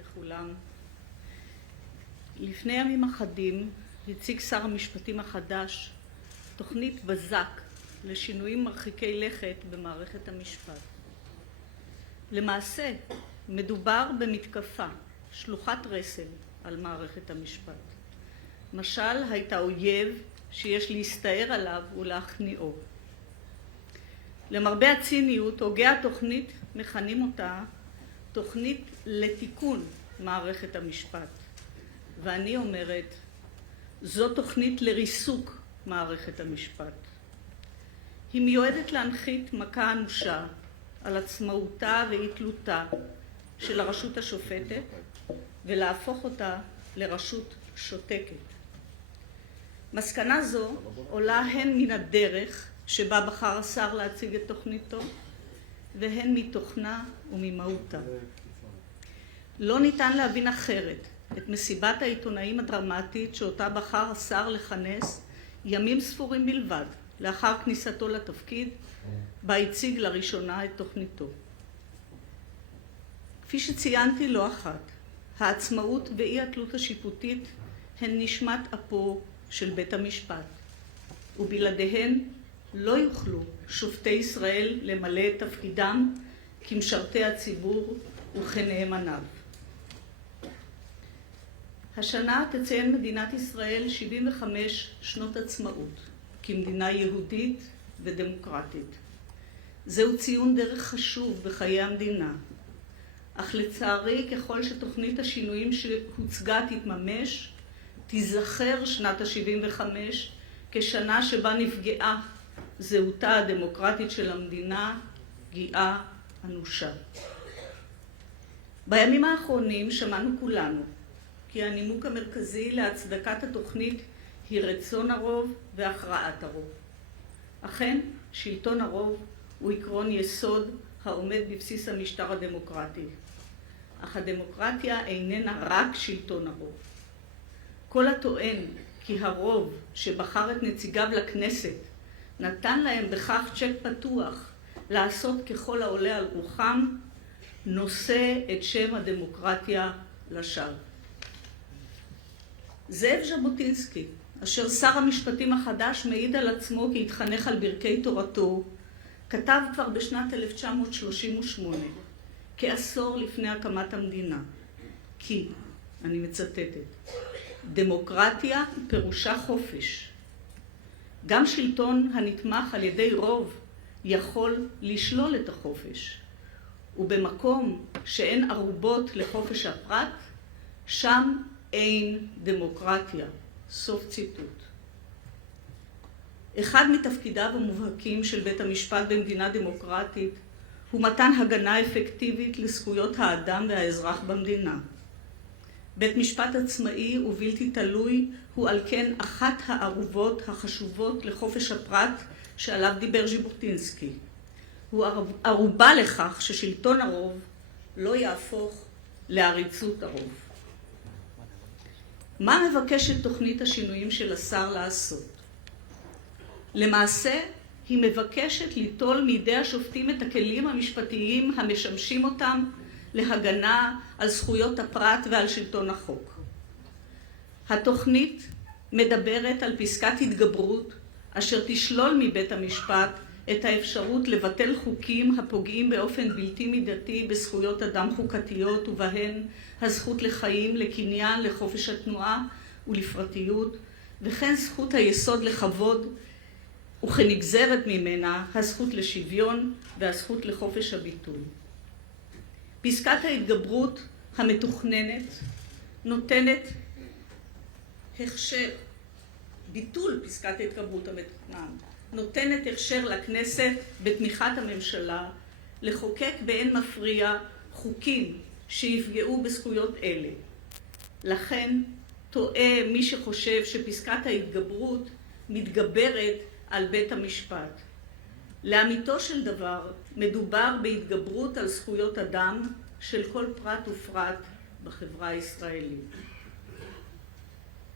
לכולם. לפני ימים אחדים הציג שר המשפטים החדש תוכנית בזק לשינויים מרחיקי לכת במערכת המשפט. למעשה מדובר במתקפה שלוחת רסן על מערכת המשפט. משל הייתה אויב שיש להסתער עליו ולהכניעו. למרבה הציניות, הוגי התוכנית מכנים אותה תוכנית לתיקון מערכת המשפט. ואני אומרת, זו תוכנית לריסוק מערכת המשפט. היא מיועדת להנחית מכה אנושה על עצמאותה ואי תלותה של הרשות השופטת ולהפוך אותה לרשות שותקת. מסקנה זו עולה הן מן הדרך שבה בחר השר להציג את תוכניתו והן מתוכנה וממהותה. לא ניתן להבין אחרת את מסיבת העיתונאים הדרמטית שאותה בחר השר לכנס ימים ספורים בלבד לאחר כניסתו לתפקיד, בה הציג לראשונה את תוכניתו. כפי שציינתי לא אחת, העצמאות ואי התלות השיפוטית הן נשמת אפו של בית המשפט, ובלעדיהן לא יוכלו שופטי ישראל למלא את תפקידם כמשרתי הציבור וכנאמניו. השנה תציין מדינת ישראל 75 שנות עצמאות כמדינה יהודית ודמוקרטית. זהו ציון דרך חשוב בחיי המדינה, אך לצערי ככל שתוכנית השינויים שהוצגה תתממש, תיזכר שנת ה-75 כשנה שבה נפגעה זהותה הדמוקרטית של המדינה, פגיעה אנושה. בימים האחרונים שמענו כולנו כי הנימוק המרכזי להצדקת התוכנית היא רצון הרוב והכרעת הרוב. אכן, שלטון הרוב הוא עקרון יסוד העומד בבסיס המשטר הדמוקרטי. אך הדמוקרטיה איננה רק שלטון הרוב. כל הטוען כי הרוב שבחר את נציגיו לכנסת נתן להם בכך צ'ק פתוח לעשות ככל העולה על רוחם, נושא את שם הדמוקרטיה לשווא. זאב ז'בוטינסקי, אשר שר המשפטים החדש מעיד על עצמו כי התחנך על ברכי תורתו, כתב כבר בשנת 1938, כעשור לפני הקמת המדינה, כי, אני מצטטת, דמוקרטיה פירושה חופש. גם שלטון הנתמך על ידי רוב יכול לשלול את החופש, ובמקום שאין ערובות לחופש הפרט, שם אין דמוקרטיה. סוף ציטוט. אחד מתפקידיו המובהקים של בית המשפט במדינה דמוקרטית הוא מתן הגנה אפקטיבית לזכויות האדם והאזרח במדינה. בית משפט עצמאי ובלתי תלוי הוא על כן אחת הערובות החשובות לחופש הפרט שעליו דיבר ז'בוטינסקי. הוא ערובה לכך ששלטון הרוב לא יהפוך לעריצות הרוב. מה מבקשת תוכנית השינויים של השר לעשות? למעשה, היא מבקשת ליטול מידי השופטים את הכלים המשפטיים המשמשים אותם להגנה על זכויות הפרט ועל שלטון החוק. התוכנית מדברת על פסקת התגברות אשר תשלול מבית המשפט את האפשרות לבטל חוקים הפוגעים באופן בלתי מידתי בזכויות אדם חוקתיות ובהן הזכות לחיים, לקניין, לחופש התנועה ולפרטיות, וכן זכות היסוד לכבוד וכנגזרת ממנה הזכות לשוויון והזכות לחופש הביטוי. פסקת ההתגברות המתוכננת נותנת הכשר, ביטול פסקת ההתגברות המתוכנן, נותנת הכשר לכנסת בתמיכת הממשלה לחוקק באין מפריע חוקים שיפגעו בזכויות אלה. לכן טועה מי שחושב שפסקת ההתגברות מתגברת על בית המשפט. לאמיתו של דבר מדובר בהתגברות על זכויות אדם של כל פרט ופרט בחברה הישראלית.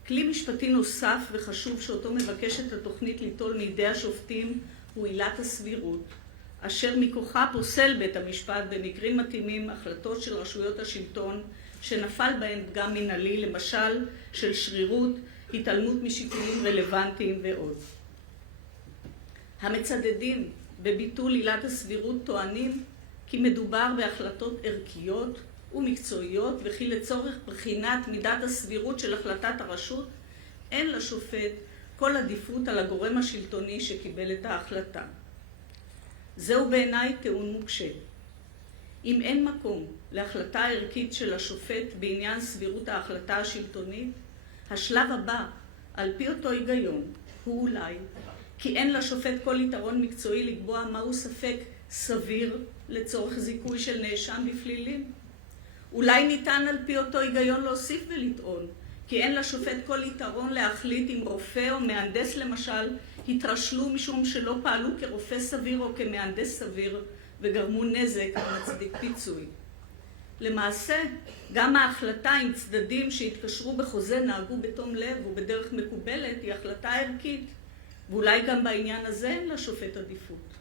כלי משפטי נוסף וחשוב שאותו מבקשת התוכנית ליטול מידי השופטים הוא עילת הסבירות, אשר מכוחה פוסל בית המשפט במקרים מתאימים החלטות של רשויות השלטון שנפל בהן פגם מנהלי, למשל של שרירות, התעלמות משיקולים רלוונטיים ועוד. המצדדים בביטול עילת הסבירות טוענים כי מדובר בהחלטות ערכיות ומקצועיות, וכי לצורך בחינת מידת הסבירות של החלטת הרשות אין לשופט כל עדיפות על הגורם השלטוני שקיבל את ההחלטה. זהו בעיניי טיעון מוקשה. אם אין מקום להחלטה ערכית של השופט בעניין סבירות ההחלטה השלטונית, השלב הבא, על פי אותו היגיון, הוא אולי כי אין לשופט כל יתרון מקצועי לקבוע מהו ספק סביר לצורך זיכוי של נאשם בפלילים. אולי ניתן על פי אותו היגיון להוסיף ולטעון כי אין לשופט כל יתרון להחליט אם רופא או מהנדס למשל התרשלו משום שלא פעלו כרופא סביר או כמהנדס סביר וגרמו נזק המצדיק פיצוי. למעשה, גם ההחלטה עם צדדים שהתקשרו בחוזה נהגו בתום לב ובדרך מקובלת היא החלטה ערכית, ואולי גם בעניין הזה אין לשופט עדיפות.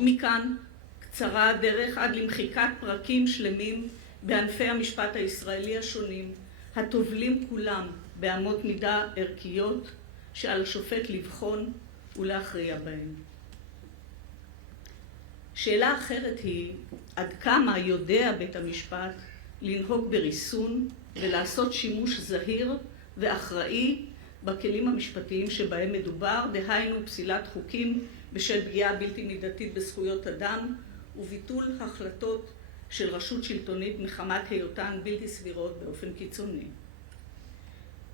מכאן קצרה הדרך עד למחיקת פרקים שלמים בענפי המשפט הישראלי השונים, הטובלים כולם באמות מידה ערכיות שעל השופט לבחון ולהכריע בהן. שאלה אחרת היא, עד כמה יודע בית המשפט לנהוג בריסון ולעשות שימוש זהיר ואחראי בכלים המשפטיים שבהם מדובר, דהיינו פסילת חוקים בשל פגיעה בלתי מידתית בזכויות אדם וביטול החלטות של רשות שלטונית מחמת היותן בלתי סבירות באופן קיצוני.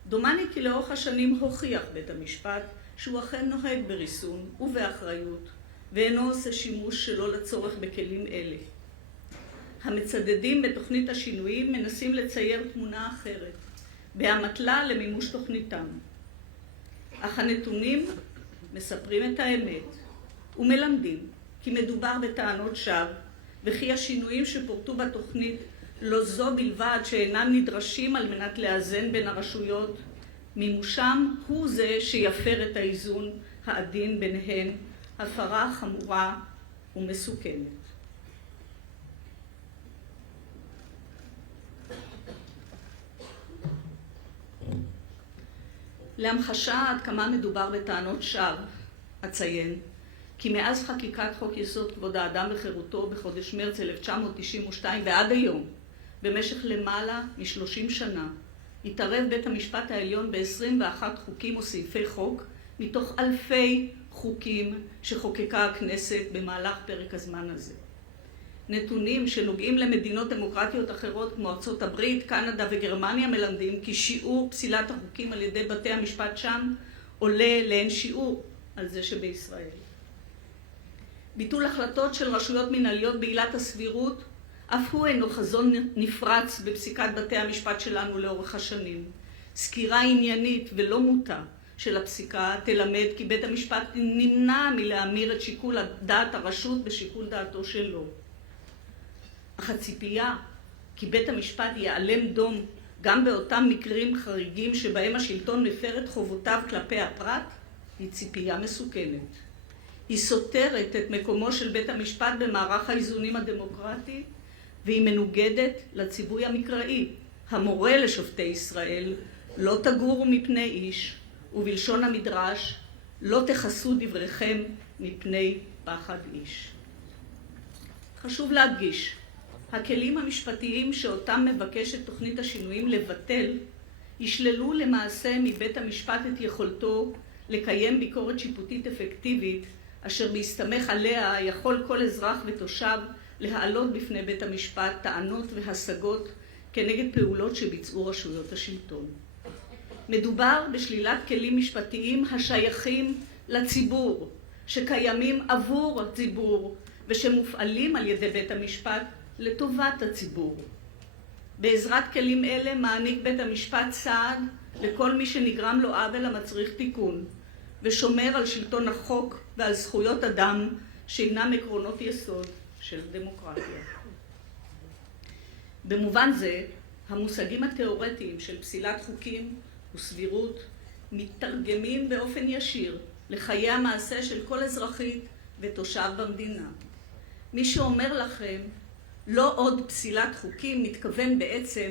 דומני כי לאורך השנים הוכיח בית המשפט שהוא אכן נוהג בריסון ובאחריות ואינו עושה שימוש שלא לצורך בכלים אלה. המצדדים בתוכנית השינויים מנסים לצייר תמונה אחרת, באמתלה למימוש תוכניתם. אך הנתונים מספרים את האמת ומלמדים כי מדובר בטענות שווא, וכי השינויים שפורטו בתוכנית לא זו בלבד שאינם נדרשים על מנת לאזן בין הרשויות, מימושם הוא זה שיפר את האיזון העדין ביניהן, הפרה חמורה ומסוכנת. להמחשה עד כמה מדובר בטענות שווא, אציין כי מאז חקיקת חוק יסוד כבוד האדם וחירותו בחודש מרץ 1992 ועד היום, במשך למעלה מ-30 שנה, התערב בית המשפט העליון ב-21 חוקים או סעיפי חוק, מתוך אלפי חוקים שחוקקה הכנסת במהלך פרק הזמן הזה. נתונים שנוגעים למדינות דמוקרטיות אחרות כמו ארצות הברית, קנדה וגרמניה מלמדים כי שיעור פסילת החוקים על ידי בתי המשפט שם עולה לאין שיעור על זה שבישראל. ביטול החלטות של רשויות מנהליות בעילת הסבירות אף הוא אינו חזון נפרץ בפסיקת בתי המשפט שלנו לאורך השנים. סקירה עניינית ולא מוטה של הפסיקה תלמד כי בית המשפט נמנע מלהמיר את שיקול דעת הרשות בשיקול דעתו שלו. אך הציפייה כי בית המשפט ייעלם דום גם באותם מקרים חריגים שבהם השלטון מפר את חובותיו כלפי הפרט היא ציפייה מסוכנת. היא סותרת את מקומו של בית המשפט במערך האיזונים הדמוקרטי, והיא מנוגדת לציווי המקראי, המורה לשופטי ישראל, לא תגורו מפני איש, ובלשון המדרש, לא תכסו דבריכם מפני פחד איש. חשוב להדגיש, הכלים המשפטיים שאותם מבקשת תוכנית השינויים לבטל, ישללו למעשה מבית המשפט את יכולתו לקיים ביקורת שיפוטית אפקטיבית, אשר בהסתמך עליה יכול כל אזרח ותושב להעלות בפני בית המשפט טענות והשגות כנגד פעולות שביצעו רשויות השלטון. מדובר בשלילת כלים משפטיים השייכים לציבור, שקיימים עבור הציבור ושמופעלים על ידי בית המשפט לטובת הציבור. בעזרת כלים אלה מעניק בית המשפט סעד לכל מי שנגרם לו עוול המצריך תיקון, ושומר על שלטון החוק ועל זכויות אדם שאינם עקרונות יסוד של דמוקרטיה. במובן זה, המושגים התיאורטיים של פסילת חוקים וסבירות מתרגמים באופן ישיר לחיי המעשה של כל אזרחית ותושב במדינה. מי שאומר לכם לא עוד פסילת חוקים מתכוון בעצם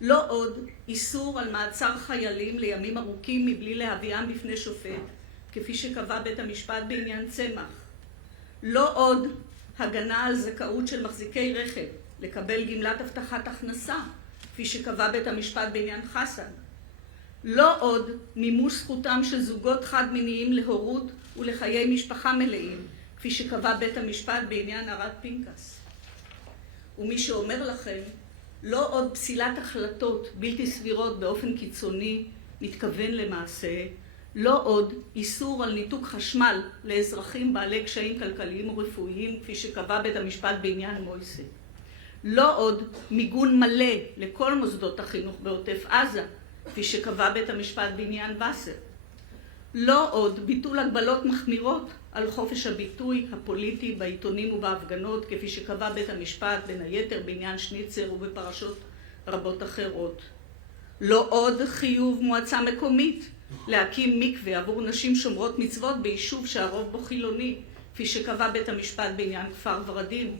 לא עוד איסור על מעצר חיילים לימים ארוכים מבלי להביאם בפני שופט, כפי שקבע בית המשפט בעניין צמח. לא עוד הגנה על זכאות של מחזיקי רכב לקבל גמלת הבטחת הכנסה, כפי שקבע בית המשפט בעניין חסן. לא עוד מימוש זכותם של זוגות חד-מיניים להורות ולחיי משפחה מלאים, כפי שקבע בית המשפט בעניין ארד פנקס. ומי שאומר לכם לא עוד פסילת החלטות בלתי סבירות באופן קיצוני, מתכוון למעשה לא עוד איסור על ניתוק חשמל לאזרחים בעלי קשיים כלכליים ורפואיים, כפי שקבע בית המשפט בעניין מויסה. לא עוד מיגון מלא לכל מוסדות החינוך בעוטף עזה, כפי שקבע בית המשפט בעניין וסר. לא עוד ביטול הגבלות מחמירות על חופש הביטוי הפוליטי בעיתונים ובהפגנות, כפי שקבע בית המשפט בין היתר בעניין שניצר ובפרשות רבות אחרות. לא עוד חיוב מועצה מקומית להקים מקווה עבור נשים שומרות מצוות ביישוב שהרוב בו חילוני, כפי שקבע בית המשפט בעניין כפר ורדים.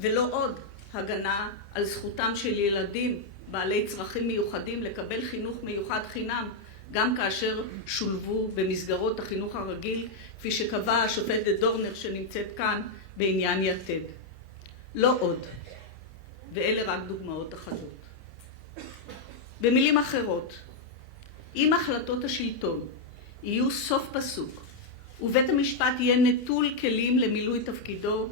ולא עוד הגנה על זכותם של ילדים בעלי צרכים מיוחדים לקבל חינוך מיוחד חינם, גם כאשר שולבו במסגרות החינוך הרגיל, כפי שקבע השופטת דורנר שנמצאת כאן בעניין יתד. לא עוד, ואלה רק דוגמאות אחדות. במילים אחרות, אם החלטות השלטון יהיו סוף פסוק, ובית המשפט יהיה נטול כלים למילוי תפקידו,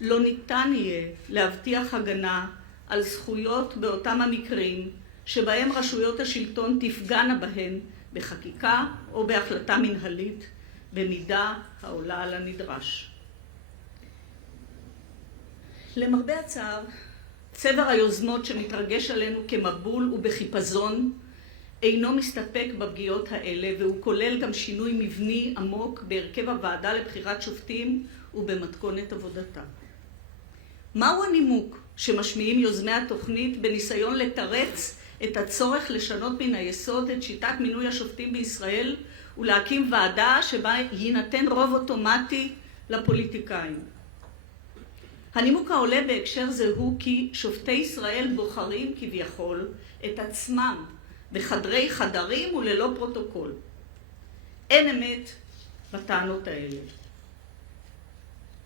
לא ניתן יהיה להבטיח הגנה על זכויות באותם המקרים שבהם רשויות השלטון תפגענה בהן בחקיקה או בהחלטה מנהלית במידה העולה על הנדרש. למרבה הצער, צבר היוזמות שמתרגש עלינו כמבול ובחיפזון אינו מסתפק בפגיעות האלה, והוא כולל גם שינוי מבני עמוק בהרכב הוועדה לבחירת שופטים ובמתכונת עבודתה. מהו הנימוק שמשמיעים יוזמי התוכנית בניסיון לתרץ את הצורך לשנות מן היסוד את שיטת מינוי השופטים בישראל ולהקים ועדה שבה יינתן רוב אוטומטי לפוליטיקאים? הנימוק העולה בהקשר זה הוא כי שופטי ישראל בוחרים כביכול את עצמם בחדרי חדרים וללא פרוטוקול. אין אמת בטענות האלה.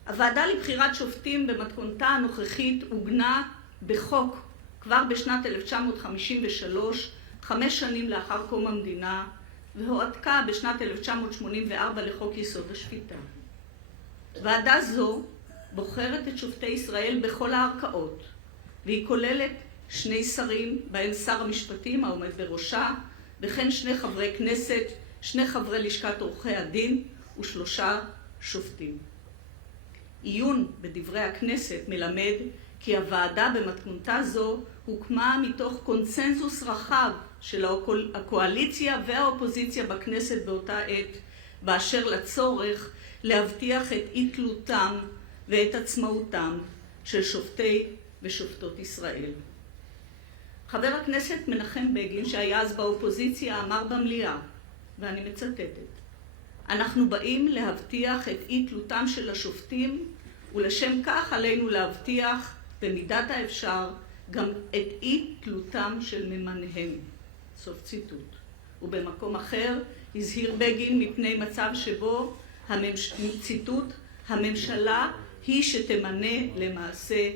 הוועדה לבחירת שופטים במתכונתה הנוכחית עוגנה בחוק כבר בשנת 1953, 5 שנים לאחר קום המדינה, והועתקה בשנת 1984 לחוק יסוד השפיטה. ועדה זו בוחרת את שופטי ישראל בכל הערכאות, והיא כוללת 2 שרים, בהם שר המשפטים העומד בראשה, וכן 2 חברי כנסת, 2 חברי לשכת עורכי הדין ו3 שופטים. עיון בדברי הכנסת מלמד כי הוועדה במתכונתה זו הוקמה מתוך קונצנזוס רחב של הקואליציה והאופוזיציה בכנסת באותה עת, באשר לצורך להבטיח את אי תלותם ואת עצמאותם של שופטי ושופטות ישראל. חבר הכנסת מנחם בגין, שהיה אז באופוזיציה, אמר במליאה, ואני מצטטת: אנחנו באים להבטיח את אי תלותם של השופטים, ולשם כך עלינו להבטיח במידת האפשר גם את אי תלותם של ממניהם. סוף ציטוט. ובמקום אחר הזהיר בגין מפני מצב שבו, ציטוט, הממשלה היא שתמנה למעשה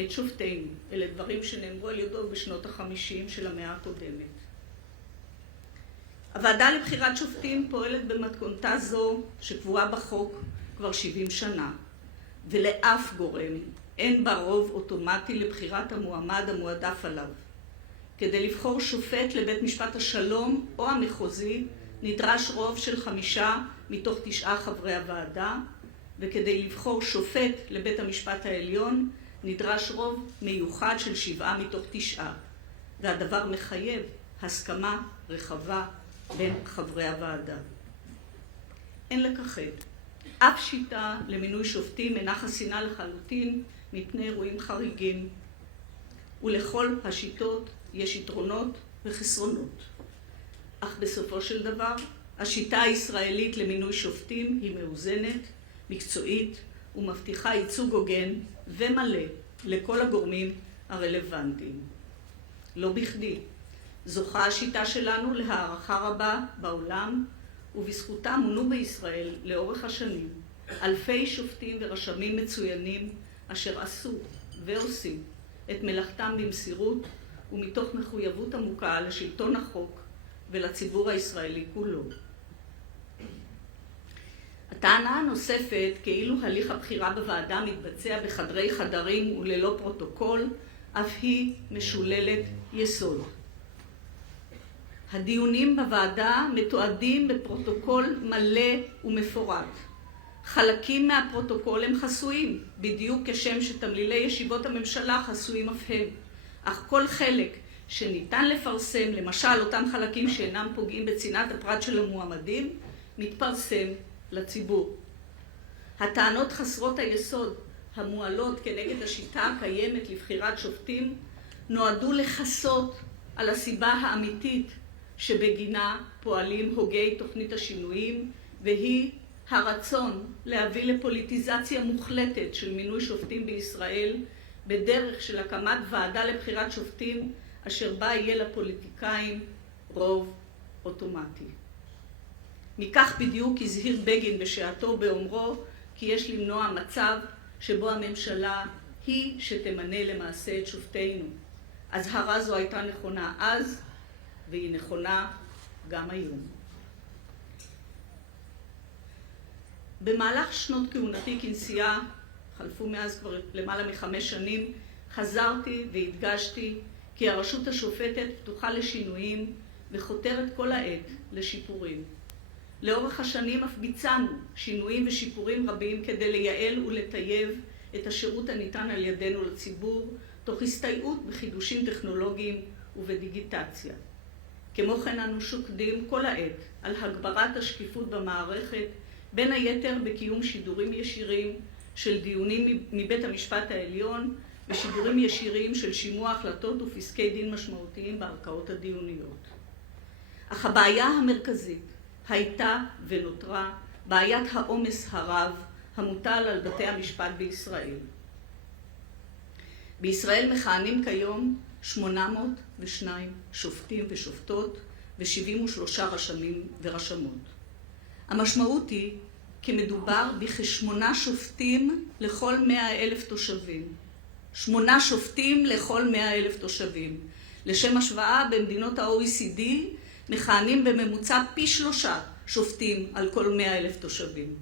את שופטינו. אלה דברים שנאמרו על ידו בשנות ה-50 של המאה הקודמת. הוועדה לבחירת שופטים פועלת במתכונתה זו שקבועה בחוק כבר 70 שנה, ולאף גורם אין בה רוב אוטומטי לבחירת המועמד המועדף עליו. כדי לבחור שופט לבית משפט השלום או המחוזי נדרש רוב של 5 מתוך 9 חברי הוועדה, וכדי לבחור שופט לבית המשפט העליון נדרש רוב מיוחד של 7 מתוך 9, והדבר מחייב הסכמה רחבה בין חברי הוועדה. אין לכחד. אף שיטה למינוי שופטים אינה חסינה לחלוטין מפני אירועים חריגים, ולכל השיטות יש יתרונות וחסרונות. אך בסופו של דבר, השיטה הישראלית למינוי שופטים היא מאוזנת, מקצועית ומבטיחה ייצוג הוגן ומלא לכל הגורמים הרלוונטיים. לא בכדי זוכה השיטה שלנו להערכה רבה בעולם, ובזכותה מונו בישראל לאורך השנים אלפי שופטים ורשמים מצוינים אשר עשו ועושים את מלאכתם במסירות ומתוך מחויבות עמוקה לשלטון החוק ולציבור הישראלי כולו. הטענה הנוספת כאילו הליך הבחירה בוועדה מתבצע בחדרי חדרים וללא פרוטוקול, אף היא משוללת יסוד. הדיונים בוועדה מתועדים בפרוטוקול מלא ומפורט. חלקים מהפרוטוקול הם חסויים, בדיוק כשם שתמלילי ישיבות הממשלה חסויים אף הם. אך כל חלק שניתן לפרסם, למשל אותם חלקים שאינם פוגעים בצנעת הפרט של המועמדים, מתפרסם לציבור. הטענות חסרות היסוד המועלות כנגד השיטה הקיימת לבחירת שופטים נועדו לחסות על הסיבה האמיתית שבגינה פועלים הוגי תוכנית השינויים, והיא הרצון להביא לפוליטיזציה מוחלטת של מינוי שופטים בישראל בדרך של הקמת ועדה לבחירת שופטים אשר בה יהיה לפוליטיקאים רוב אוטומטי. מכך בדיוק הזהיר בגין בשעתו באומרו כי יש למנוע מצב שבו הממשלה היא שתמנה למעשה את שופטינו. אזהרה זו הייתה נכונה אז והיא נכונה גם היום. במהלך שנות כהונתי כנשיאה, חלפו מאז כבר למעלה מ5 שנים, חזרתי והדגשתי כי הרשות השופטת פתוחה לשינויים וחותרת כל העת לשיפורים. לאורך השנים אף ביצענו שינויים ושיפורים רבים כדי לייעל ולטייב את השירות הניתן על ידינו לציבור, תוך הסתייעות בחידושים טכנולוגיים ובדיגיטציה. כמו כן אנו שוקדים כל העת על הגברת השקיפות במערכת, בין היתר בקיום שידורים ישירים של דיונים מבית המשפט העליון ושידורים ישירים של שימוע החלטות ופסקי דין משמעותיים בערכאות הדיוניות. אך הבעיה המרכזית הייתה ונותרה בעיית העומס הרב המוטל על בתי המשפט בישראל. בישראל מכהנים כיום 802 שופטים ושופטות ו73 רשמים ורשמות. המשמעות היא כי מדובר בכ8 שופטים לכל 100,000 תושבים. 8 שופטים לכל 100,000 תושבים. לשם השוואה, במדינות ה-OECD מכהנים בממוצע פי 3 שופטים על כל 100,000 תושבים.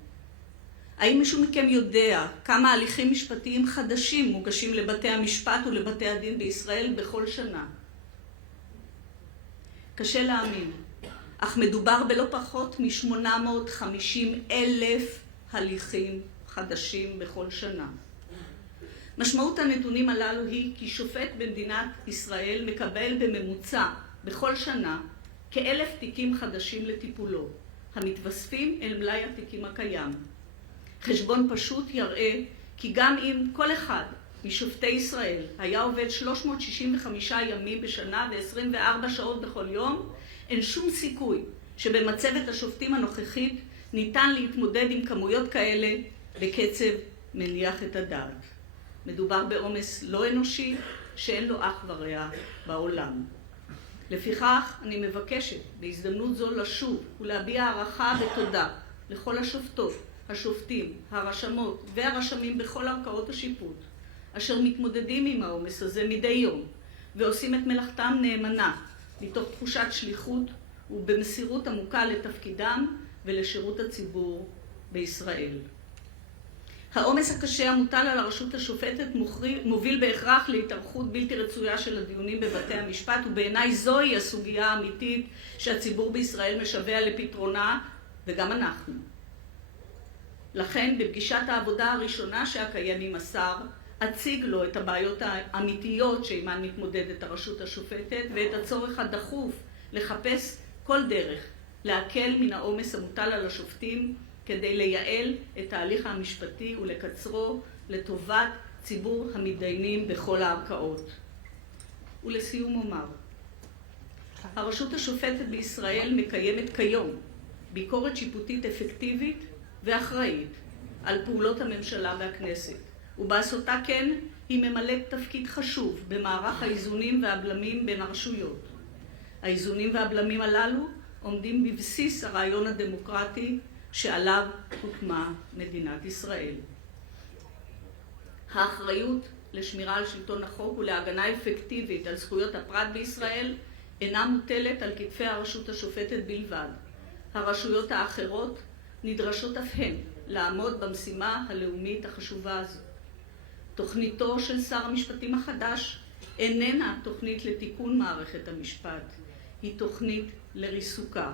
האם מישהו מכם יודע כמה הליכים משפטיים חדשים מוגשים לבתי המשפט ולבתי הדין בישראל בכל שנה? קשה להאמין, אך מדובר בלא פחות מ850,000 הליכים חדשים בכל שנה. משמעות הנתונים הללו היא כי שופט במדינת ישראל מקבל בממוצע בכל שנה כ1,000 תיקים חדשים לטיפולו, המתווספים אל מלאי התיקים הקיים. חשבון פשוט יראה כי גם אם כל אחד משופטי ישראל היה עובד 365 ימים בשנה ו24 שעות בכל יום, אין שום סיכוי שבמצבת השופטים הנוכחית ניתן להתמודד עם כמויות כאלה בקצב מניח את הדעת. מדובר בעומס לא אנושי שאין לו אח ורע בעולם. לפיכך אני מבקשת בהזדמנות זו לשוב ולהביע הערכה ותודה לכל השופטות, השופטים, הרשמות והרשמים בכל ערכאות השיפוט, אשר מתמודדים עם העומס הזה מדי יום ועושים את מלאכתם נאמנה מתוך תחושת שליחות ובמסירות עמוקה לתפקידם ולשירות הציבור בישראל. העומס הקשה המוטל על הרשות השופטת מוביל בהכרח להתארכות בלתי רצויה של הדיונים בבתי המשפט, ובעיניי זוהי הסוגיה האמיתית שהציבור בישראל משווע לפתרונה, וגם אנחנו. לכן בפגישת העבודה הראשונה שאקיים עם השר, אציג לו את הבעיות האמיתיות שעימן מתמודדת הרשות השופטת ואת הצורך הדחוף לחפש כל דרך להקל מן העומס המוטל על השופטים כדי לייעל את ההליך המשפטי ולקצרו לטובת ציבור המתדיינים בכל הערכאות. ולסיום אומר, הרשות השופטת בישראל מקיימת כיום ביקורת שיפוטית אפקטיבית ואחראית על פעולות הממשלה והכנסת, ובעשותה כן היא ממלאת תפקיד חשוב במערך האיזונים והבלמים בין הרשויות. האיזונים והבלמים הללו עומדים בבסיס הרעיון הדמוקרטי שעליו הוקמה מדינת ישראל. האחריות לשמירה על שלטון החוק ולהגנה אפקטיבית על זכויות הפרט בישראל אינה מוטלת על כתפי הרשות השופטת בלבד. הרשויות האחרות נדרשות אף הן לעמוד במשימה הלאומית החשובה הזו. תוכניתו של שר המשפטים החדש איננה תוכנית לתיקון מערכת המשפט, היא תוכנית לריסוקה.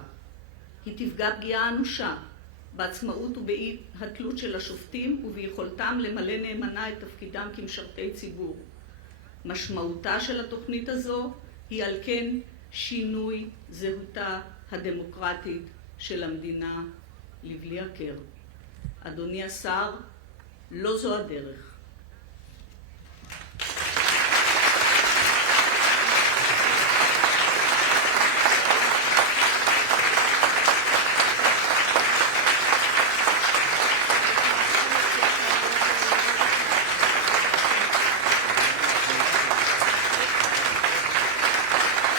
היא תפגע פגיעה אנושה בעצמאות ובאי התלות של השופטים וביכולתם למלא נאמנה את תפקידם כמשרתי ציבור. משמעותה של התוכנית הזו היא על כן שינוי זהותה הדמוקרטית של המדינה לבלי הכר. אדוני השר, לא זו הדרך.